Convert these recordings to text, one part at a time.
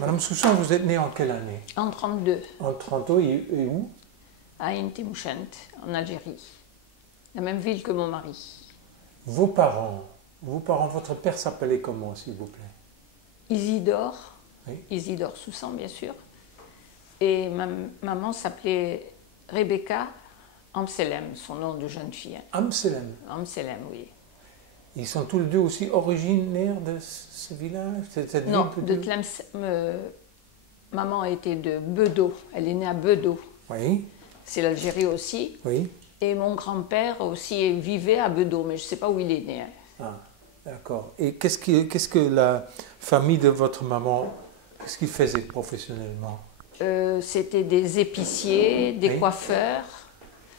Madame Soussan, vous êtes née en quelle année? En 32, En 32 et où? à Ain Temouchent, en Algérie. La même ville que mon mari. Vos parents, votre père s'appelait comment, s'il vous plaît? Isidore, Oui. Isidore Soussan, bien sûr. Et ma maman s'appelait Rebecca Amselem, son nom de jeune fille. Amselem. Amselem, oui. Ils sont tous les deux aussi originaires de ce village, cette Non, ville de plutôt? maman était de Bedeau. Elle est née à Bedeau. Oui, C'est l'Algérie aussi. oui. Et mon grand-père aussi vivait à Bedeau, mais je ne sais pas où il est né. Ah, d'accord. Et qu'est-ce que la famille de votre maman, qu'est-ce qu'ils faisaient professionnellement? C'était des épiciers, des Oui. coiffeurs.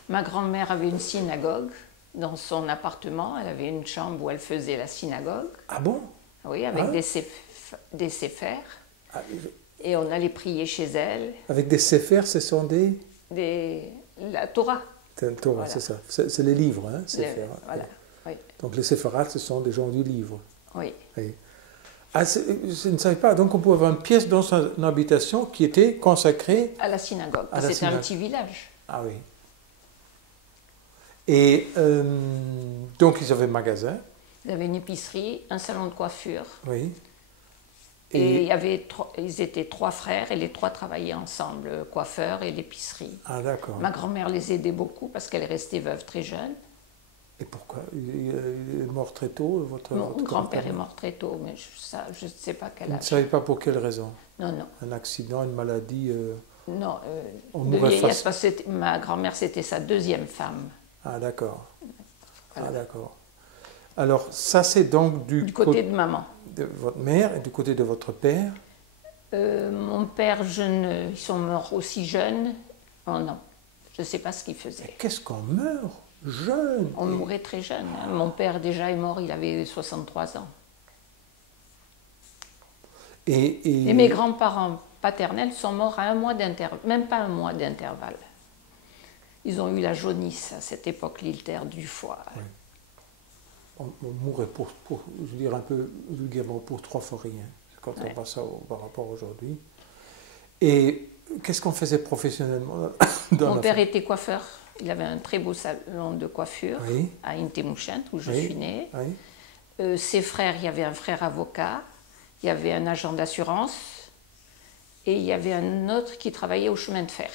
Ma grand-mère avait une synagogue dans son appartement. Elle avait une chambre où elle faisait la synagogue. Ah bon? Oui, avec Ah. des séphères. Ah, Et on allait prier chez elle. avec des séphères, ce sont La Torah. C'est le Torah, Voilà. c'est ça. C'est les livres, hein, séphères. Voilà. Oui. Donc les sépharates, ce sont des gens du livre. Oui. Oui. Ah, je ne savais pas. Donc on pouvait avoir une pièce dans son habitation qui était consacrée. À la synagogue. À la C'était un synagogue. petit village. Ah oui. Et donc ils avaient un magasin. Ils avaient une épicerie, un salon de coiffure. Oui. Et ils étaient 3 frères et les 3 travaillaient ensemble, le coiffeur et l'épicerie. Ah d'accord. Ma grand-mère les aidait beaucoup parce qu'elle est restée veuve très jeune. Et pourquoi? Il est mort très tôt, votre Mon votre grand-père est grand-père? mort très tôt, mais je ne sais pas quel Vous ne âge. savez pas pour quelle raison? Non, non. Un accident, une maladie Non, On de mourrait vieillesse, parce que ma grand-mère, c'était sa 2e femme. Ah d'accord. Voilà. Ah d'accord. Alors ça c'est donc Du côté de maman. de votre mère et du côté de votre père. Mon père, ils sont morts aussi jeunes. Oh non, je ne sais pas ce qu'ils faisaient. Qu'est-ce qu'on meurt jeune? On mourait très jeune. Hein. Mon père déjà est mort, il avait 63 ans. Et mes grands-parents paternels sont morts à 1 mois d'intervalle, même pas 1 mois d'intervalle. Ils ont eu la jaunisse à cette époque, l'ulcère du foie. Oui. On mourrait je dirais un peu vulgairement, pour 3 fois rien, quand on voit ça par rapport à aujourd'hui. Et qu'est-ce qu'on faisait professionnellement dans Mon père était coiffeur. Il avait un très beau salon de coiffure Oui. à Ain Temouchent, où je Oui. suis née. Oui. Ses frères, il y avait un frère avocat, il y avait un agent d'assurance et il y avait un autre qui travaillait au chemin de fer.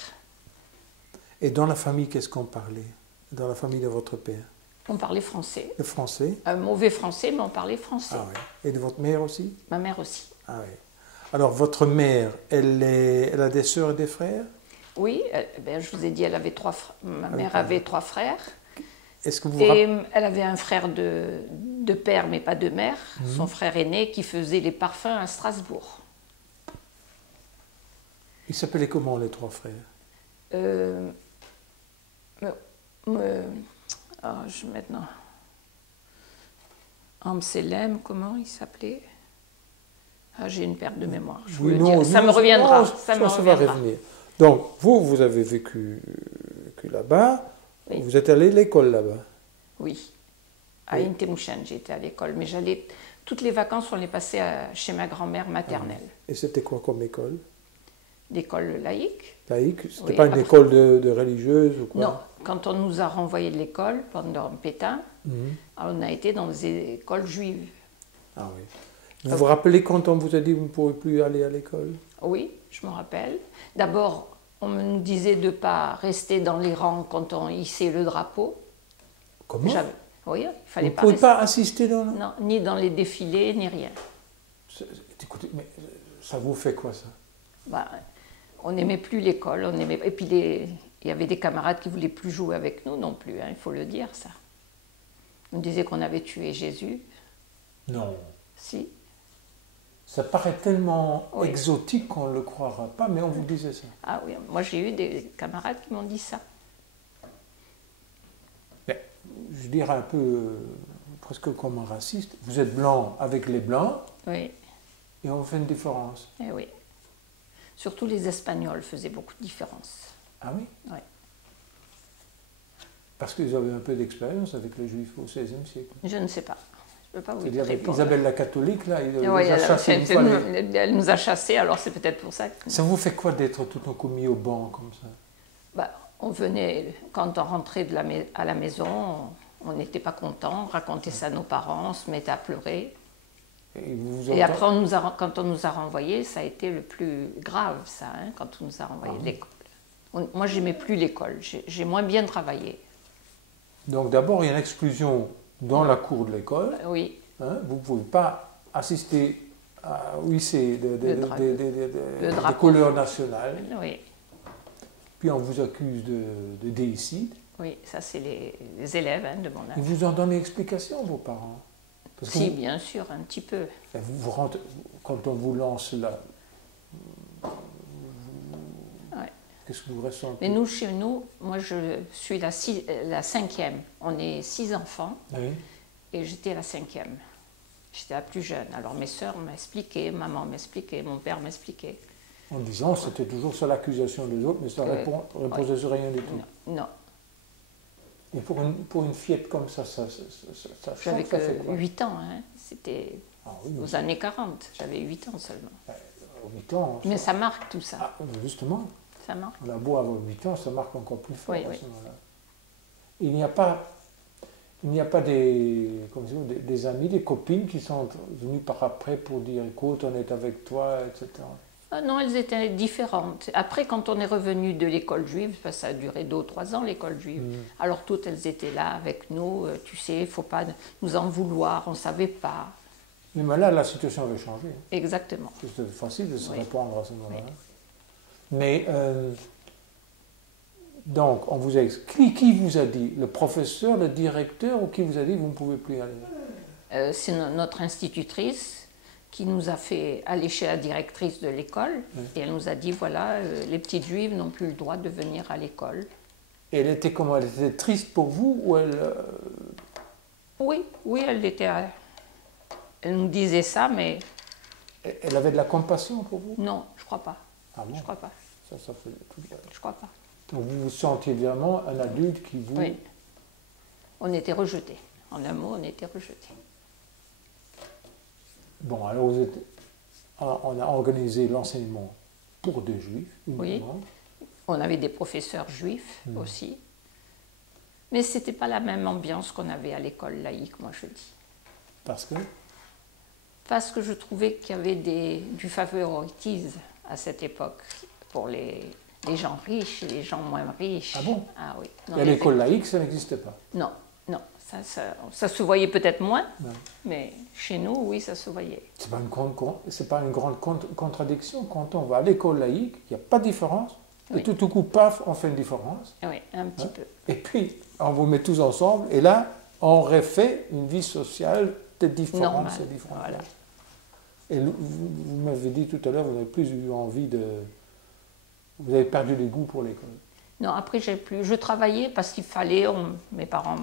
Et dans la famille, qu'est-ce qu'on parlait? Dans la famille de votre père? On parlait français. Le français? Un mauvais français, mais on parlait français. Ah oui. Et de votre mère aussi? Ma mère aussi. Ah oui. Alors votre mère, elle a des sœurs et des frères? Oui, je vous ai dit, ma mère avait 3 frères. Est-ce que vous Et elle avait un frère de père, mais pas de mère, son frère aîné, qui faisait les parfums à Strasbourg. Ils s'appelaient comment les 3 frères? Maintenant. Amselem, comment il s'appelait? Ah, j'ai une perte de mémoire. Je vous le dirai. Ça me reviendra. Ça me va reviendra. revenir. Donc, vous avez vécu là-bas. Oui. Vous êtes allé à l'école là-bas? Oui. À Ain Temouchent, j'étais à l'école. Mais toutes les vacances, on les passait chez ma grand-mère maternelle. Et c'était quoi comme école? L'école laïque. Laïque? C'était Oui, pas une après- école de religieuse ou quoi? Non, quand on nous a renvoyés de l'école pendant Pétain, on a été dans des écoles juives. Ah oui. Vous vous rappelez quand on vous a dit que vous ne pourrez plus aller à l'école? Oui, je me rappelle. D'abord, on nous disait de ne pas rester dans les rangs quand on hissait le drapeau. Comment? Oui, il Vous fallait ne pas pouvez rester. pas assister dans Non, ni dans les défilés, ni rien. Écoutez, mais ça vous fait quoi ça? On n'aimait plus l'école. Et puis, il y avait des camarades qui ne voulaient plus jouer avec nous non plus, hein, il faut le dire, ça. On disait qu'on avait tué Jésus. Non. Si. Ça paraît tellement Oui. exotique qu'on ne le croira pas, mais on vous disait ça. Ah oui, moi j'ai eu des camarades qui m'ont dit ça. Mais, je dirais un peu, presque comme un raciste, vous êtes blanc avec les blancs Oui, et on fait une différence. eh oui. Surtout les Espagnols faisaient beaucoup de différence. Ah oui? Oui. Parce qu'ils avaient un peu d'expérience avec les Juifs au XVIe siècle. Je ne sais pas. sais pas où il C'est-à-dire avec répond. Isabelle la catholique, là, il Oui, nous a chassés une fois. elle nous a chassés, alors c'est peut-être pour ça que... Ça vous fait quoi d'être tout d'un coup mis au banc comme ça? Bah, on venait, quand on rentrait à la maison, on n'était pas content, on racontait ça à nos parents, on se mettait à pleurer. Et après, quand on nous a renvoyés, ça a été le plus grave, ça, hein, quand on nous a renvoyés de l'école. Moi, j'aimais plus l'école, j'ai moins bien travaillé. Donc d'abord, il y a une exclusion dans la cour de l'école. Oui. Hein, vous ne pouvez pas assister à c'est des couleurs nationales. Oui. Puis on vous accuse de déicide. Oui, ça c'est les élèves hein, de mon âge. Ils vous en donnent explication, vos parents? Parce que bien sûr, un petit peu. Vous rentrez, quand on vous lance là, qu'est-ce que vous ressentez? Mais nous, chez nous, moi je suis la cinquième. On est 6 enfants et j'étais la cinquième. J'étais la plus jeune. Alors mes sœurs m'expliquaient, maman m'expliquait, mon père m'expliquait. En disant, c'était toujours sur l'accusation des autres, mais ça ne reposait sur rien du tout. Non. Et pour une fillette comme ça j'avais que 8 ans, hein. C'était aux années 40, j'avais 8 ans seulement. 8 ans. Mais ça marque tout ça. Ah, justement. Ça marque. On a beau avoir 8 ans, ça marque encore plus fort à ce moment-là. Il n'y a pas des amis, des copines qui sont venues par après pour dire écoute, on est avec toi, etc. Ah non, elles étaient différentes. Après, quand on est revenu de l'école juive, ça a duré 2 ou 3 ans l'école juive, alors toutes elles étaient là avec nous, tu sais, il ne faut pas nous en vouloir, on ne savait pas. Mais là, la situation avait changé. Exactement. C'est facile de se répondre à ce moment-là. Oui. Mais, donc, on vous a expliqué, qui vous a dit? Le professeur, le directeur, ou qui vous a dit vous ne pouvez plus aller? C'est notre institutrice qui nous a fait aller chez la directrice de l'école et elle nous a dit voilà, les petites juives n'ont plus le droit de venir à l'école. Et elle était comment? Elle était triste pour vous ou elle... Oui, elle était... Elle nous disait ça, mais... Elle avait de la compassion pour vous? Non, je crois pas. Ah bon? Je crois pas. Ça fait tout bien. Je crois pas. Donc vous vous sentiez vraiment un adulte qui vous... Oui. On était rejetés. En un mot, on était rejetés. Bon, alors on a organisé l'enseignement pour des juifs, uniquement. Oui. On avait des professeurs juifs aussi. Mais ce n'était pas la même ambiance qu'on avait à l'école laïque, moi je dis. Parce que? Parce que je trouvais qu'il y avait du favoritisme à cette époque pour les gens riches et les gens moins riches. Ah bon? Ah oui. Et à l'école laïque, ça n'existait pas? Non. Ça se voyait peut-être moins, non. Mais chez nous, oui, ça se voyait. C'est pas une grande contradiction. Quand on va à l'école laïque, il n'y a pas de différence. Et tout coup, paf, on fait une différence. Oui, un petit peu. Et puis, on vous met tous ensemble, et là, on refait une vie sociale de différence. Voilà. Et vous m'avez dit tout à l'heure, vous n'avez plus eu envie de... Vous avez perdu les goûts pour l'école. Non, après, je travaillais parce qu'il fallait... Mes parents,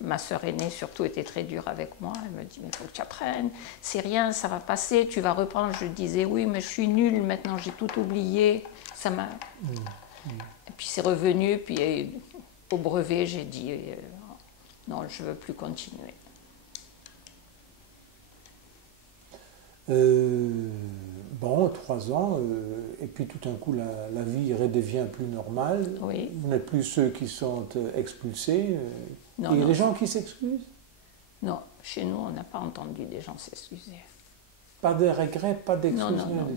ma sœur aînée surtout, était très dure avec moi. Elle me dit, mais il faut que tu apprennes. C'est rien, ça va passer, tu vas reprendre. Je disais, oui, mais je suis nulle maintenant, j'ai tout oublié. Ça m'a... Et puis c'est revenu, puis au brevet, j'ai dit, non, je ne veux plus continuer. Bon, 3 ans, et puis tout d'un coup, la vie redevient plus normale. Oui. Vous n'êtes plus ceux qui sont expulsés. Non, il y a des gens qui s'excusent? Non, chez nous, on n'a pas entendu des gens s'excuser. Pas de regrets, pas d'excuses? Non.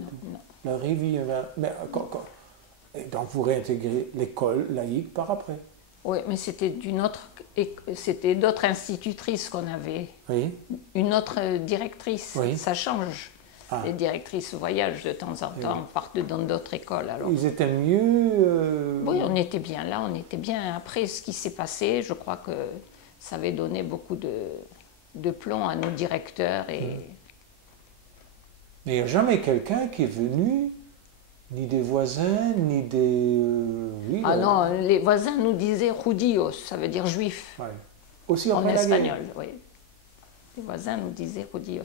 La rivière, mais et donc vous réintégrez l'école laïque par après? Oui, mais c'était d'autres institutrices qu'on avait. Oui. Une autre directrice. Oui. Ça change. Les directrices voyagent de temps en temps, partent dans d'autres écoles. Alors. Ils étaient mieux Oui, on était bien là, on était bien. Après ce qui s'est passé, je crois que ça avait donné beaucoup de plomb à nos directeurs. Mais il n'y a jamais quelqu'un qui est venu, ni des voisins, ni des... non, les voisins nous disaient judíos, ça veut dire juif. Ouais. Aussi en espagnol, oui. Les voisins nous disaient judíos.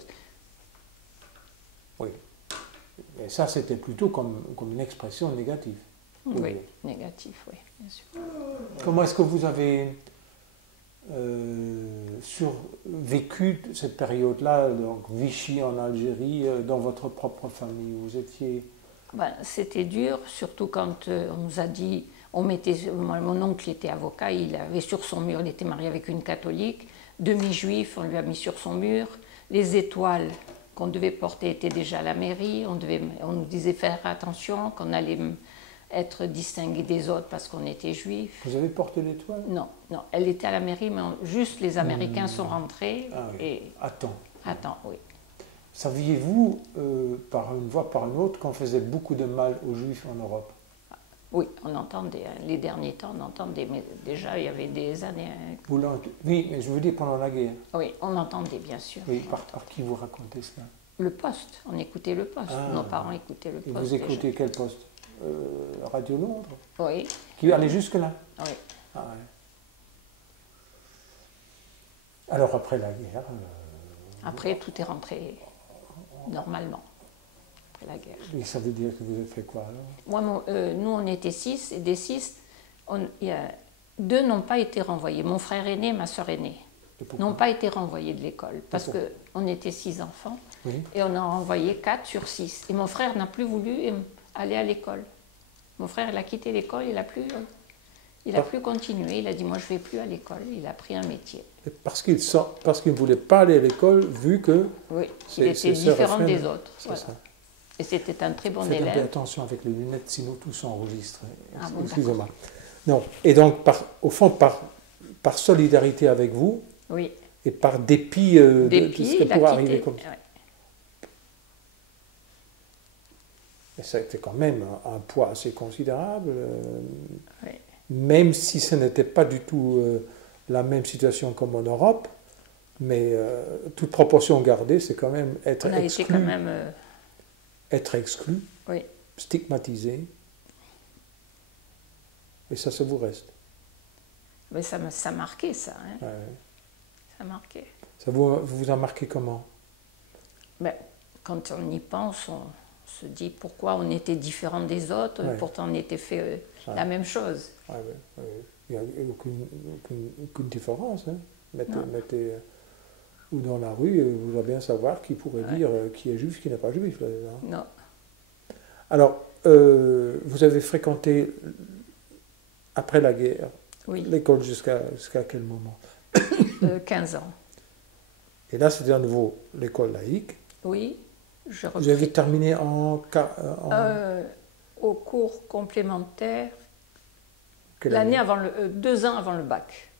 Oui. Et ça, c'était plutôt comme une expression négative. Oui, négatif, oui, bien sûr. Comment est-ce que vous avez vécu cette période-là, donc Vichy en Algérie, dans votre propre famille? Vous étiez... Ben, c'était dur, surtout quand on nous a dit, mon oncle était avocat, il avait sur son mur, il était marié avec une catholique, demi-juif, on lui a mis sur son mur, les étoiles qu'on devait porter étaient déjà à la mairie, on nous disait faire attention, qu'on allait être distingué des autres parce qu'on était juifs. Vous avez porté l'étoile? Non, non, elle était à la mairie, mais juste les Américains sont rentrés. Ah oui. Et... Attends, oui. Saviez-vous, par une voie par une autre, qu'on faisait beaucoup de mal aux Juifs en Europe? Oui, on entendait. Les derniers temps, on entendait, mais déjà, il y avait des années... Oui, mais je veux dire pendant la guerre. Oui, on entendait, bien sûr. Oui, par qui vous racontez cela? Le Poste, on écoutait le Poste. Nos parents écoutaient le Poste. Et vous écoutez quel poste? Radio Londres? Oui. Qui allait jusque-là? Oui. Ah, ouais. Alors, après la guerre... Après, tout est rentré normalement, après la guerre. Et ça veut dire que vous avez fait quoi alors? Moi, nous, on était 6, et des 6, 2 n'ont pas été renvoyés. Mon frère aîné et ma soeur aînée n'ont pas été renvoyés de l'école, parce qu'on était 6 enfants, et on en a renvoyé 4 sur 6. Et mon frère n'a plus voulu aller à l'école. Mon frère, il a quitté l'école, il n'a plus continué. Il a dit, moi, je ne vais plus à l'école. Il a pris un métier. Parce qu'il ne voulait pas aller à l'école, vu que... Oui, il était différent des autres. Voilà. Ça. Et c'était un très bon Faites élève. un peu attention avec les lunettes, sinon tout s'enregistre. Ah bon, excusez-moi. Non. Et donc, au fond, par solidarité avec vous, oui. Et par dépit, de ce qui pourrait arriver comme ça. Ouais. Et ça a été quand même un poids assez considérable, Oui. même si ce n'était pas du tout la même situation comme en Europe, mais toute proportion gardée, c'est quand même être exclu. Été quand même, être exclu, oui. stigmatisé, et ça vous reste. Mais ça marquait ça. Hein. Ouais. Ça marquait. Ça vous a marqué comment? Ben, quand on y pense, on se dit pourquoi on était différent des autres, pourtant on était fait la même chose. Il n'y a aucune différence. Hein. Mettez ou dans la rue, vous allez bien savoir qui pourrait dire qui est juif, qui n'est pas juif. Là, non. Alors, vous avez fréquenté, après la guerre, l'école jusqu'à quel moment? 15 ans. Et là, c'était à nouveau l'école laïque. Oui. Vous avez terminé au cours complémentaire, l'année avant 2 ans avant le bac.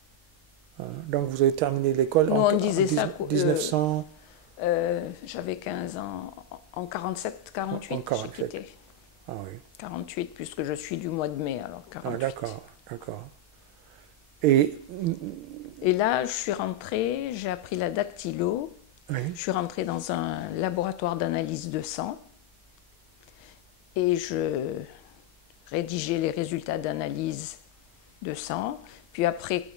Donc vous avez terminé l'école en 1900. J'avais 15 ans en 47-48. J'ai quitté. Ah oui. 48, puisque je suis du mois de mai, alors 48. Ah, d'accord. Et là, je suis rentrée, j'ai appris la dactylo. Oui. Je suis rentrée dans un laboratoire d'analyse de sang et je rédigeais les résultats d'analyse de sang. Puis après,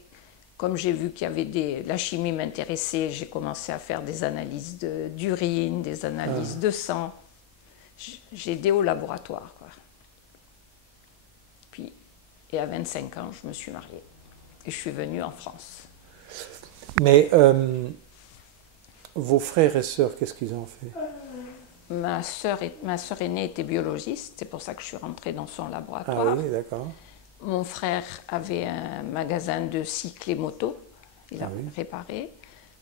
comme j'ai vu qu'il y avait la chimie m'intéressait, j'ai commencé à faire des analyses d'urine, des analyses de sang. J'ai aidé au laboratoire, quoi. Puis, et à 25 ans, je me suis mariée et je suis venue en France. Mais vos frères et sœurs, qu'est-ce qu'ils ont fait? Ma sœur aînée était biologiste, c'est pour ça que je suis rentrée dans son laboratoire. Ah oui, d'accord. Mon frère avait un magasin de cycles et motos, il a réparé.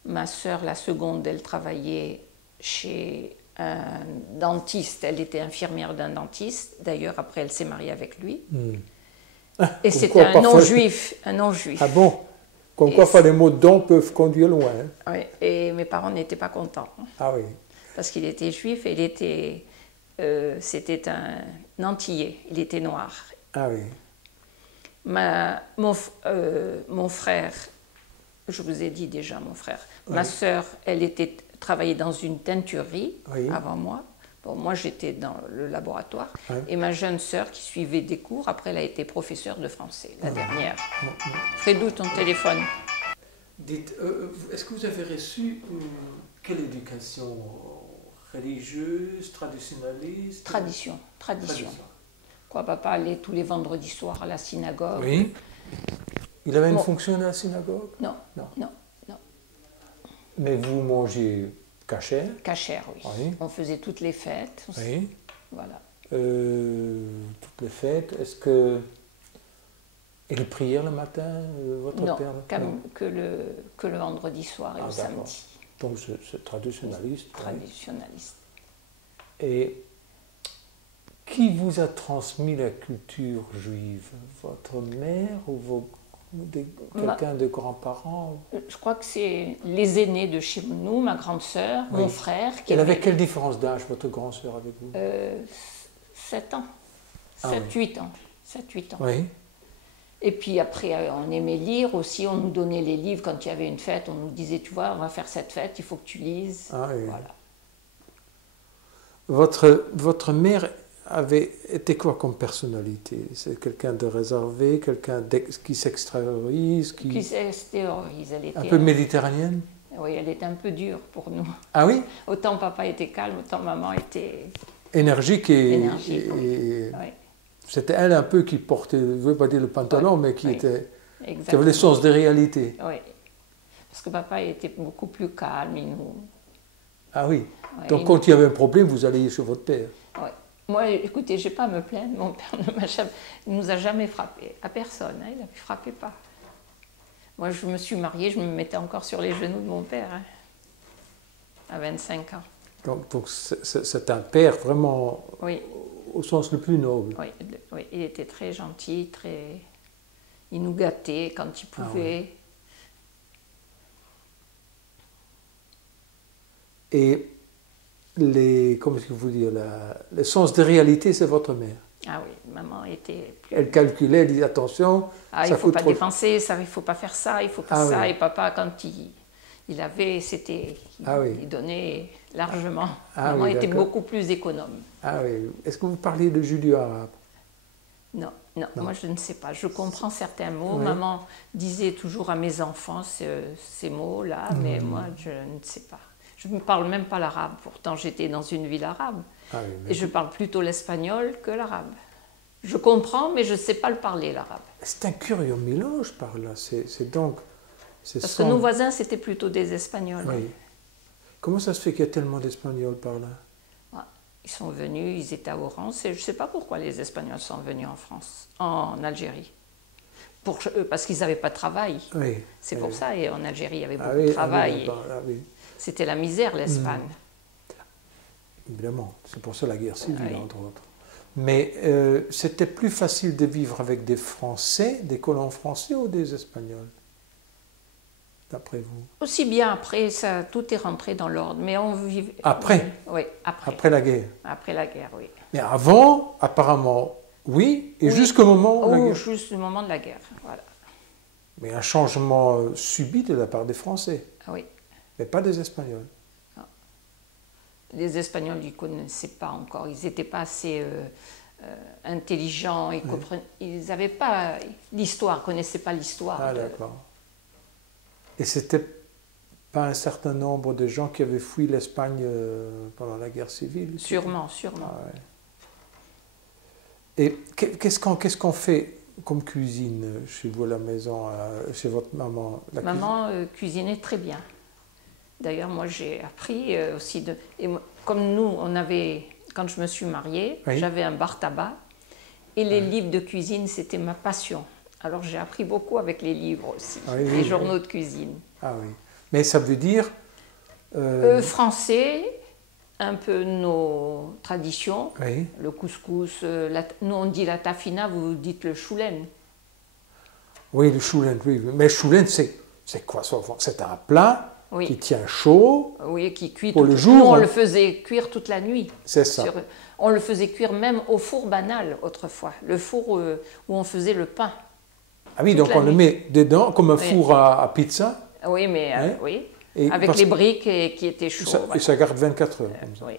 Ma sœur, la seconde, elle travaillait chez un dentiste, elle était infirmière d'un dentiste. D'ailleurs, après, elle s'est mariée avec lui. Et c'était un non-juif. Ah bon? Comme quoi, les mots don peuvent conduire loin. Hein. Oui, et mes parents n'étaient pas contents. Ah oui. Parce qu'il était juif et c'était un Antillais, il était noir. Ah oui. Mon frère, je vous ai dit déjà mon frère, ma sœur, elle travaillait dans une teinturerie avant moi. Bon, moi, j'étais dans le laboratoire. Et ma jeune sœur, qui suivait des cours, après, elle a été professeure de français, la dernière. Fais-nous ton téléphone. Dites, est-ce que vous avez reçu quelle éducation religieuse, traditionnaliste? Tradition. Quoi, papa allait tous les vendredis soirs à la synagogue. Oui. Il avait une Bon. fonction à la synagogue? Non, Non. non, non. Mais vous mangez cachère? Cachère, oui. Oui. On faisait toutes les fêtes. Oui. Voilà. Toutes les fêtes. Est-ce que... Et les prières le matin, votre Non, père? Non. que le vendredi soir et le d'accord. samedi. Donc c'est traditionnaliste. oui. Traditionnaliste. Et qui vous a transmis la culture juive? Votre mère ou quelqu'un de grands-parents? Je crois que c'est les aînés de chez nous, ma grande sœur, Oui. mon frère. Qui Elle avait quelle différence d'âge, votre grand-sœur, avec vous? 7 ans. Ah 7-8 ans. 7-8 ans. Oui. Et puis après, on aimait lire aussi. On nous donnait les livres quand il y avait une fête. On nous disait, tu vois, on va faire cette fête, il faut que tu lises. Ah oui. Voilà. Votre mère était quoi comme personnalité? C'est quelqu'un de réservé, quelqu'un qui s'extériorise, Qui s'extériorise. Elle était un peu méditerranéenne? Oui, elle était un peu dure pour nous. Ah oui? Autant papa était calme, autant maman était Énergique et... énergique. et- Oui, C'était elle un peu qui portait, je ne veux pas dire le pantalon, mais qui oui. qui avait exactement. le sens des réalités. Oui. Parce que papa était beaucoup plus calme. Ah oui. Ouais, Donc quand il y avait un problème, vous alliez chez votre père. ouais. Moi, écoutez, je n'ai pas à me plaindre. Mon père ne nous a jamais frappé. À personne. Hein, il ne frappait pas. Moi, je me suis mariée, je me mettais encore sur les genoux de mon père. Hein, à 25 ans. Donc c'est un père vraiment Oui. au sens le plus noble. Oui, oui, il était très gentil, il nous gâtait quand il pouvait. Et comment est-ce que vous dire, le sens des réalités, c'est votre mère. Ah oui, maman était plus... Elle calculait, elle disait attention, Ah, il ça ne faut coûte pas trop. dépenser, ça, il ne faut pas faire ça, il faut pas Ah ça. oui. Et papa, quand il avait, Ah oui. il donnait largement. Ah maman oui, était d'accord. beaucoup plus économe. Ah oui. Est-ce que vous parlez de judéo-arabe? Non, non, Non. moi je ne sais pas. Je comprends certains mots. Oui. Maman disait toujours à mes enfants ces mots-là, mais moi je ne sais pas. Je ne parle même pas l'arabe. Pourtant j'étais dans une ville arabe. Ah oui, mais Et je parle plutôt l'espagnol que l'arabe. Je comprends, mais je ne sais pas le parler, l'arabe. c'est un curieux mélange par là. C'est donc... Parce que nos voisins, c'était plutôt des Espagnols. Oui. Comment ça se fait qu'il y a tellement d'Espagnols par là? Ouais. Ils sont venus, ils étaient à Oran. Je ne sais pas pourquoi les Espagnols sont venus en France, en Algérie. Parce qu'ils n'avaient pas de travail. Oui. C'est oui. pour ça. Et en Algérie, il y avait beaucoup Ah oui, de travail. Ah oui, d'accord, ah oui. C'était la misère, l'Espagne. Évidemment, c'est pour ça la guerre civile, Oui. entre autres. Mais c'était plus facile de vivre avec des Français, des colons français ou des Espagnols, d'après vous? Aussi bien après, ça, tout est rentré dans l'ordre. Mais on vivait. Après? Oui, après. Après la guerre. Après la guerre, oui. Mais avant, apparemment, oui, et Oui. jusqu'au moment où la Ou guerre. juste le moment de la guerre. Voilà. Mais un changement subit de la part des Français, Ah oui. mais pas des Espagnols. Les Espagnols, ils ne connaissaient pas encore. Ils n'étaient pas assez intelligents. Ils n'avaient pas l'histoire, ils ne connaissaient pas l'histoire. Ah, d'accord. Et c'était pas un certain nombre de gens qui avaient fui l'Espagne pendant la guerre civile? Sûrement, sûrement. Ah ouais. Et qu'est-ce qu'on fait comme cuisine chez vous à la maison, chez votre maman? Maman cuisinait très bien. D'ailleurs, moi, j'ai appris aussi de... Et comme nous, quand je me suis mariée, Oui. j'avais un bar tabac. Et les livres de cuisine, c'était ma passion. Alors, j'ai appris beaucoup avec les livres aussi. Ah oui, les oui, journaux oui. de cuisine. Ah oui. Mais ça veut dire... Français, un peu nos traditions. Oui. Le couscous, nous on dit la tafina, vous dites le choulen. Oui, le choulen, oui. Mais le choulen, c'est quoi ça? C'est un plat Oui. qui tient chaud. Oui, qui cuit Pour toute- le jour, Nous, on hein. le faisait cuire toute la nuit. C'est ça. On le faisait cuire même au four banal autrefois, le four où on faisait le pain. Ah oui, toute donc la on le nuit. met dedans comme un Oui. four à pizza. Oui, mais Ouais. oui, Et avec parce les que- briques qui étaient Et chaudes. ça, voilà. et ça garde 24 heures comme ça. Oui.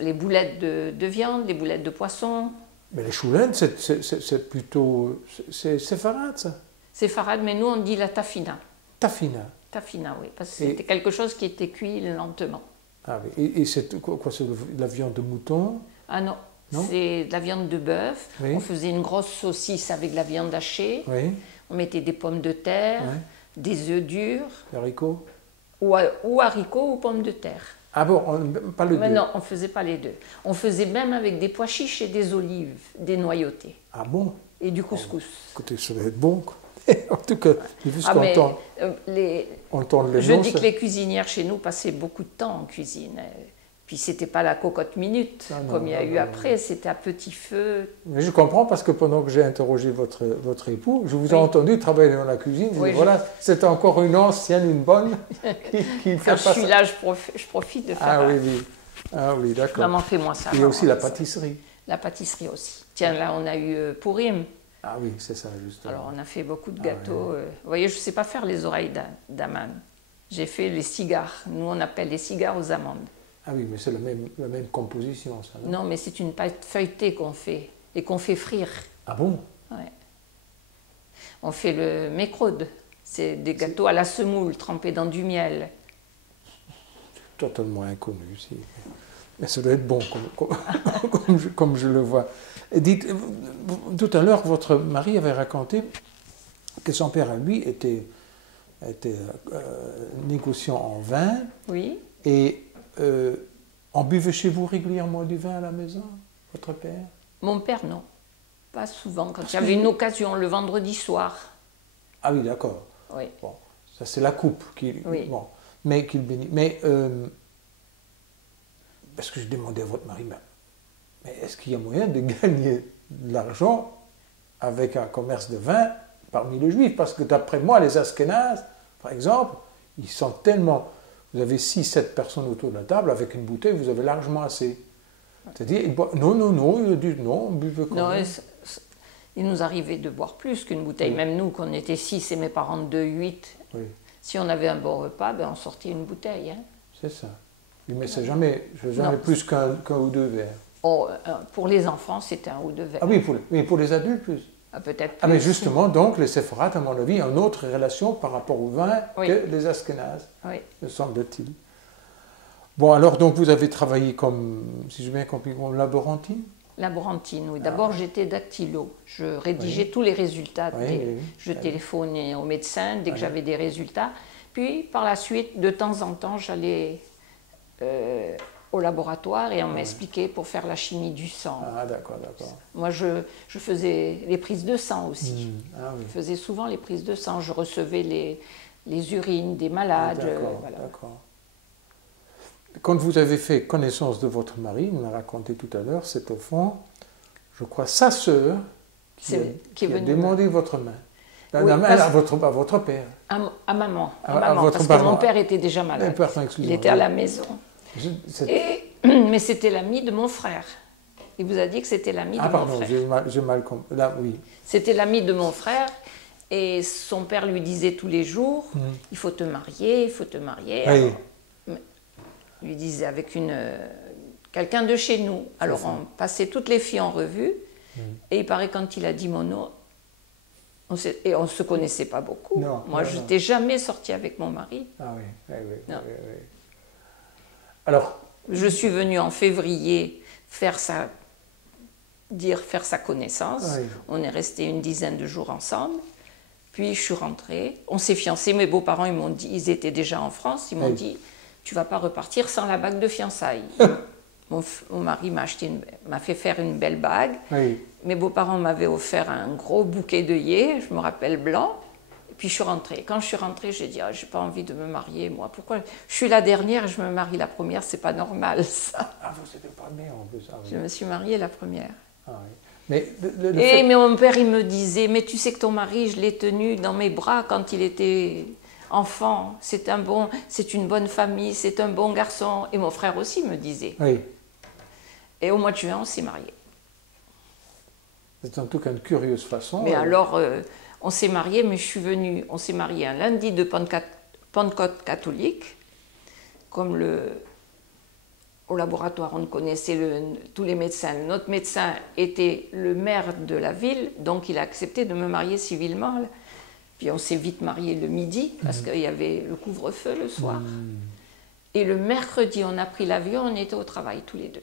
Les boulettes de viande, les boulettes de poisson, Mais les choulens, c'est plutôt... C'est séfarade, ça? c'est farade, mais nous on dit la tafina. Tafina. Tafina, oui, parce que Et- c'était quelque chose qui était cuit lentement. Ah oui. Et c'est quoi, c'est de la viande de mouton? Ah non, Non c'est de la viande de bœuf. Oui. On faisait une grosse saucisse avec de la viande hachée. Oui. On mettait des pommes de terre, Ouais. des œufs durs, Les haricots? ou haricots ou pommes de terre. Ah bon, pas le Mais deux. non, on ne faisait pas les deux. On faisait même avec des pois chiches et des olives, des noyautés Ah bon? et du couscous. Écoutez, ça doit être bon, quoi. En tout cas, j'ai vu ce Ah, mais on tourne les je noms, dis ça- que les cuisinières chez nous passaient beaucoup de temps en cuisine. Puis c'était pas la cocotte minute, Ah, non, comme il y a non, eu non, après, c'était à petit feu. Mais je comprends parce que pendant que j'ai interrogé votre époux, je vous ai Oui. entendu travailler dans la cuisine. Je dis, Oui, voilà, c'est encore une ancienne, une bonne, qui fait Quand je pas suis ça. là, je profite de faire. Ah oui, oui. Ah oui, d'accord. Maman, fais-moi ça. Il y a maman, aussi la fais ça. pâtisserie. La pâtisserie aussi. Tiens, là, on a eu Pourim. Ah oui, c'est ça, justement. Alors, on a fait beaucoup de Ah, gâteaux. Vous voyez, je ne sais pas faire les oreilles d'Aman. J'ai fait les cigares. Nous, on appelle les cigares aux amandes. Ah oui, mais c'est la même composition, ça, non? Non, mais c'est une pâte feuilletée qu'on fait et qu'on fait frire. Ah bon? Ouais. On fait le mécraude. C'est des gâteaux à la semoule trempés dans du miel. Totalement inconnu, si. Mais ça doit être bon, comme je le vois. Et dites, tout à l'heure, votre mari avait raconté que son père, à lui, était négociant en vin Oui. et on buvait chez vous régulièrement du vin à la maison, votre père? Mon père, non. Pas souvent. Quand Parce il y avait que- une occasion, le vendredi soir. Ah oui, d'accord. Oui. Bon, ça c'est la coupe qui, Oui. bon, mais qu'il bénit. Mais parce que je demandais à votre mari, mais est-ce qu'il y a moyen de gagner de l'argent avec un commerce de vin parmi les juifs? Parce que d'après moi, les Askénazes, par exemple, ils sont tellement. Vous avez 6-7 personnes autour de la table, avec une bouteille, vous avez largement assez. C'est-à-dire, ils boivent. Non, il a dit non, on buvait quand Non, même. il nous arrivait de boire plus qu'une bouteille. Oui. Même nous, qu'on était 6 et mes parents 2, 8, Oui, si on avait un bon repas, ben, on sortait une bouteille. Hein. c'est ça. Mais c'est jamais Non. plus qu'un ou deux verres. Oh, pour les enfants, c'était 1 ou 2 verres. Ah oui, pour les adultes plus. Ah, peut-être Ah mais plus. justement, donc, les séfarades, à mon avis, ont une autre relation par rapport au vin Oui. que les Askénazes, Oui. me semble-t-il. Bon, alors, donc, vous avez travaillé comme, si j'ai bien compris, comme laborantine? Laborantine, oui. D'abord, j'étais dactylo. Je rédigeais Ah. Oui. tous les résultats. Oui, oui, oui. Je téléphonais au médecin dès que Oui. j'avais des résultats. Puis, par la suite, de temps en temps, j'allais au laboratoire et on m'expliquait pour faire la chimie du sang. Ah, d'accord. Moi, je faisais les prises de sang aussi. Ah oui. Je faisais souvent les prises de sang. Je recevais les urines des malades. Voilà. D'accord. Quand vous avez fait connaissance de votre mari, il m'a raconté tout à l'heure, c'est au fond, je crois, sa sœur qui Qui est a venue demandé votre main. Oui, La main parce- à votre père. À maman, À maman, votre parce que maman. mon père était déjà malade. Pardon, Il excusez-moi. était à la maison. C'est- Mais c'était l'ami de mon frère. Il vous a dit que c'était l'ami Ah de pardon, mon frère. j'ai mal compris. Là, oui. C'était l'ami de mon frère et son père lui disait tous les jours, il faut te marier, il faut te marier. Oui. Alors, il lui disait avec quelqu'un de chez nous. Alors ça. on passait toutes les filles en revue et il paraît quand il a dit mon nom, on ne se connaissait pas beaucoup. Non, Moi, non, je non. n'étais jamais sortie avec mon mari. Ah oui, oui. Non. Alors, Je suis venue en février faire sa connaissance. Oui. On est resté une dizaine de jours ensemble. Puis je suis rentrée. On s'est fiancés. Mes beaux-parents, ils m'ont dit, ils étaient déjà en France. Ils m'ont Oui. dit, tu vas pas repartir sans la bague de fiançailles. Mon mari m'a fait faire une belle bague. oui. Mes beaux-parents m'avaient offert un gros bouquet d'œillets, je me rappelle, blanc. Et puis je suis rentrée. Quand je suis rentrée, j'ai dit, j'ai pas envie de me marier, moi. Pourquoi? Je suis la dernière et je me marie la première, c'est pas normal, ça. Ah, vous n'étiez pas né en plus. Ah, oui. Je me suis mariée la première. Ah, oui. Mais le Et fait- mais mon père, il me disait, mais tu sais que ton mari, je l'ai tenu dans mes bras quand il était enfant. C'est une bonne famille, c'est un bon garçon. Et mon frère aussi me disait. Oui, Et au mois de juin, on s'est mariés. c'est en tout cas une curieuse façon. Mais alors, on s'est mariés, mais je suis venue, on s'est mariés un lundi de Pentecôte catholique. Comme au laboratoire, on connaissait tous les médecins. Notre médecin était le maire de la ville, donc il a accepté de me marier civilement. Puis on s'est vite mariés le midi, parce qu'il y avait le couvre-feu le soir. Et le mercredi, on a pris l'avion, on était au travail tous les deux.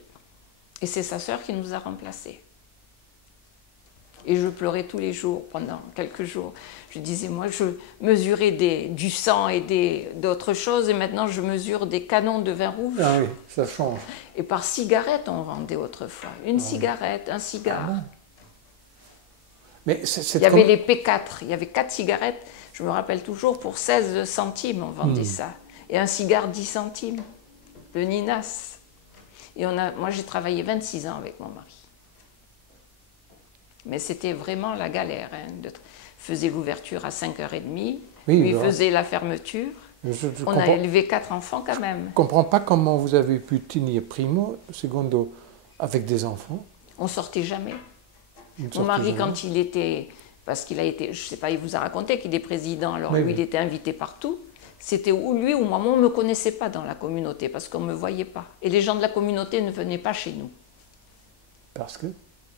Et c'est sa sœur qui nous a remplacés. Et je pleurais tous les jours, pendant quelques jours. Je disais, moi, je mesurais du sang et d'autres choses, et maintenant je mesure des canons de vin rouge. Ah oui, ça change. Et par cigarette, on vendait autrefois. Une cigarette, un cigare. Ah. Mais il y avait les P4, il y avait 4 cigarettes, je me rappelle toujours, pour 16 centimes, on vendait ça. Et un cigare, 10 centimes, le Ninas. Et moi, j'ai travaillé 26 ans avec mon mari. Mais c'était vraiment la galère. Hein, faisait l'ouverture à 5h30, lui faisait la fermeture. On a élevé 4 enfants quand même. Je ne comprends pas comment vous avez pu tenir primo, secondo, avec des enfants. On ne sortait jamais. Mon mari, quand il était... Parce qu'il a été... Je ne sais pas, il vous a raconté qu'il est président, alors lui, il était invité partout. C'était ou lui ou moi. Moi, on ne me connaissait pas dans la communauté, parce qu'on ne me voyait pas. Et les gens de la communauté ne venaient pas chez nous. Parce que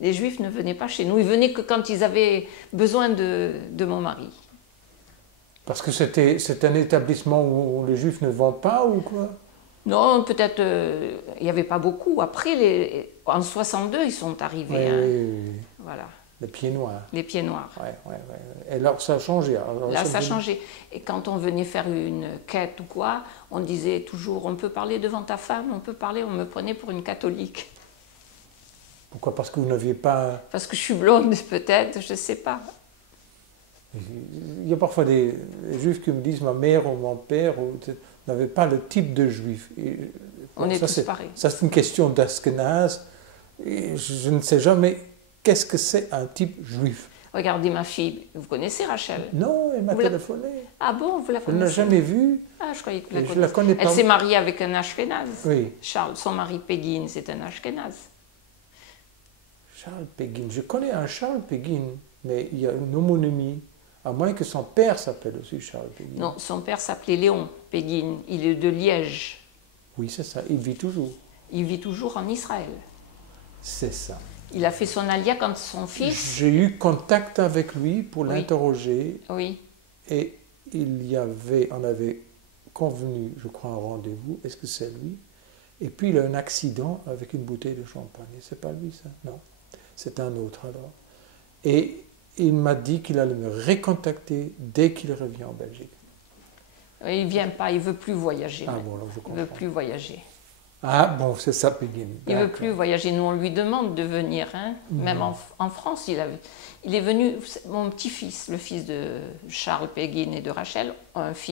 les Juifs ne venaient pas chez nous. Ils venaient que quand ils avaient besoin de mon mari. Parce que c'est un établissement où les Juifs ne vont pas ou quoi? Non, peut-être il n'y avait pas beaucoup. Après, en 62, ils sont arrivés. Oui. Voilà. Les pieds noirs. Les pieds noirs. Ouais. Et alors ça a changé. Là, ça a changé. Et quand on venait faire une quête ou quoi, on disait toujours, on peut parler devant ta femme, on peut parler, on me prenait pour une catholique. Pourquoi? Parce que vous n'aviez pas... Parce que je suis blonde, peut-être, je ne sais pas. Il y a parfois des juifs qui me disent, ma mère ou mon père n'avait pas le type de juif. On est tous pareils. Ça, c'est une question d'Ashkenaz. Je ne sais jamais qu'est-ce que c'est un type juif. Regardez ma fille, vous connaissez Rachel? Non, elle m'a téléphoné. Ah bon, vous la connaissez? Je ne l'ai jamais vue. Ah, je croyais que vous la connaissiez. Je la connais pas. Elle s'est mariée avec un Ashkenaz. Oui. Charles, son mari Pegin, c'est un Ashkenaz. Charles Pegin. Je connais un Charles Pegin, mais il y a une homonymie. À moins que son père s'appelle aussi Charles Pegin. Non, son père s'appelait Léon Pegin. Il est de Liège. Oui, c'est ça. Il vit toujours. Il vit toujours en Israël. C'est ça. Il a fait son alia quand son fils... J'ai eu contact avec lui pour l'interroger. Oui. Et on avait convenu, je crois, un rendez-vous. Est-ce que c'est lui? Et puis il a un accident avec une bouteille de champagne. C'est pas lui, ça? Non. C'est un autre alors. Et il m'a dit qu'il allait me recontacter dès qu'il revient en Belgique. Il ne vient pas, il ne veut plus voyager. Ah bon, alors je comprends. Il ne veut plus voyager. Ah bon, c'est ça, Pegin. Il ne veut plus voyager. Nous, on lui demande de venir. Hein. Même en France, il est venu. Mon petit-fils, le fils de Charles Pegin et de Rachel, un fils.